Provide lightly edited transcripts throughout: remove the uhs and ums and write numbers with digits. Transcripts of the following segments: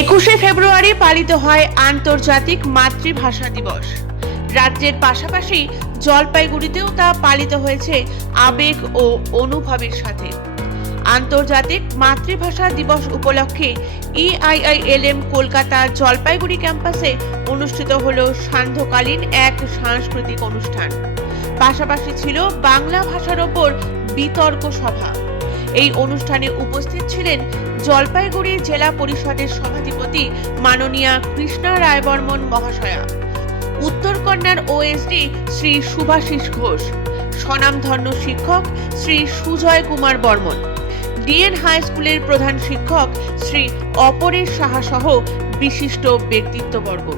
21শে ফেব্রুয়ারি পালিত হয় আন্তর্জাতিক মাতৃভাষা দিবস। রাজ্যের পাশাপাশি জলপাইগুড়িতেও তা পালিত হয়েছে আবেগ ও অনুভবের সাথে। আন্তর্জাতিক মাতৃভাষা দিবস উপলক্ষে EIILM কলকাতা জলপাইগুড়ি ক্যাম্পাসে অনুষ্ঠিত হলো সান্ধ্যকালীন এক সাংস্কৃতিক অনুষ্ঠান। পাশাপাশি ছিল বাংলা ভাষার ওপর বিতর্ক সভা। এই অনুষ্ঠানে উপস্থিত ছিলেন জলপাইগুড়ি জেলা পরিষদের সভাধিপতি মাননীয়া কৃষ্ণা রায়বর্মন মহাশয়া, উত্তরকন্যার OSD শ্রী শুভাশিস ঘোষ, স্বনামধন্য শিক্ষক শ্রী সুজয় কুমার বর্মন, DN হাই স্কুলের প্রধান শিক্ষক শ্রী অপরেশ সাহা সহ বিশিষ্ট ব্যক্তিত্ববর্গ।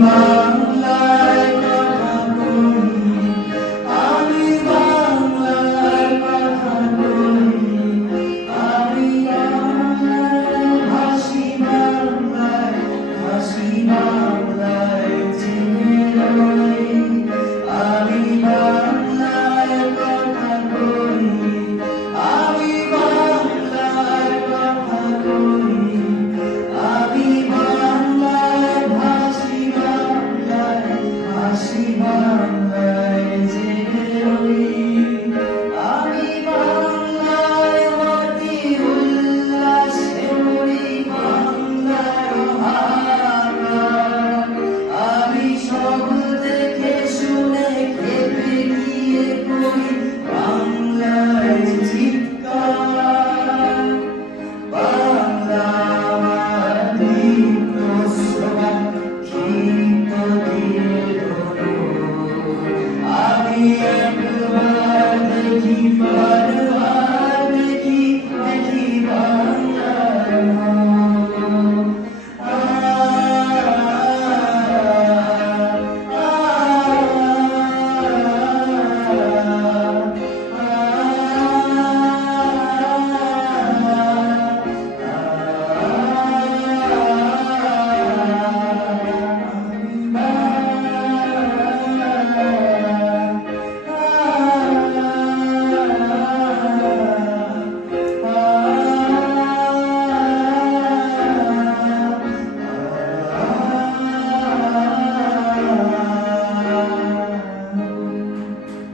Amen.